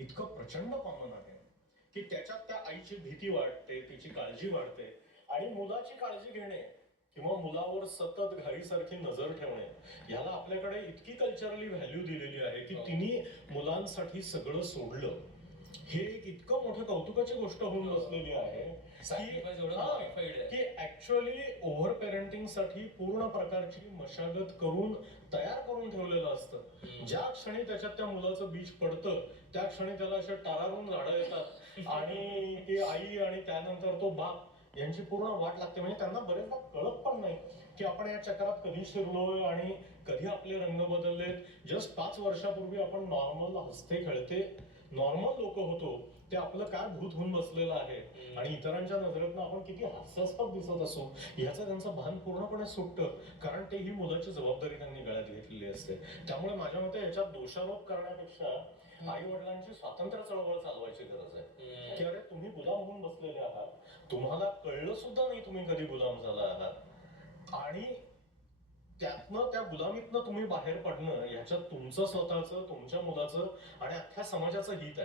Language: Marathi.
इतकं प्रचंड कॉमन आहे की त्याच्यात त्या आईची भीती वाटते, तिची काळजी वाढते आणि मुलाची काळजी घेणे किंवा मुलावर सतत घाईसारखी नजर ठेवणे ह्याला आपल्याकडे इतकी कल्चरली व्हॅल्यू दिलेली आहे की तिने मुलांसाठी सगळं सोडलं. हे एक इतकं मोठं कौतुकाची गोष्ट होऊन बसलेली आहे की ऍक्च्युअली ओव्हर पेरेंटिंग साठी पूर्ण प्रकारची मशागत करून तयार करून ठेवलेलं असतं. ज्या क्षणी त्याच्यात त्या मुलाचं बीज पडतं त्या क्षणी त्याला अशा टारारून झाडं येतात आणि ती आई आणि त्यानंतर तो बाप यांची पूर्ण वाट लागते. म्हणजे त्यांना बरेचदा कळत पण नाही की आपण या चक्रात कधी शिरलोय आणि कधी आपले रंग बदललेत. जस्ट 5 वर्षापूर्वी आपण नॉर्मल हसते खेळते नॉर्मल लोक होतो ते आपलं काय भूत होऊन बसलेलं आहे आणि इतरांच्या नजरेतनं आपण किती हास्यास्पद दिसत असो ह्याचं त्यांचं भान पूर्णपणे सुटतं, कारण ते ही मुलाची जबाबदारी त्यांनी गळ्यात घेतलेली असते. त्यामुळे माझ्या मते याच्यात दोषारोप करण्यापेक्षा आई वडिलांची स्वातंत्र्य चळवळ चालवायची गरज आहे की अरे तुम्ही गुलाम होऊन बसलेले आहात, तुम्हाला कळलं सुद्धा नाही तुम्ही कधी गुलाम झाला आहात आणि त्यातनं त्या गुलामीतनं तुम्ही बाहेर पडणं ह्याच्यात तुमचं स्वतःचं, तुमच्या मुलाचं आणि अख्ख्या समाजाचं हित आहे.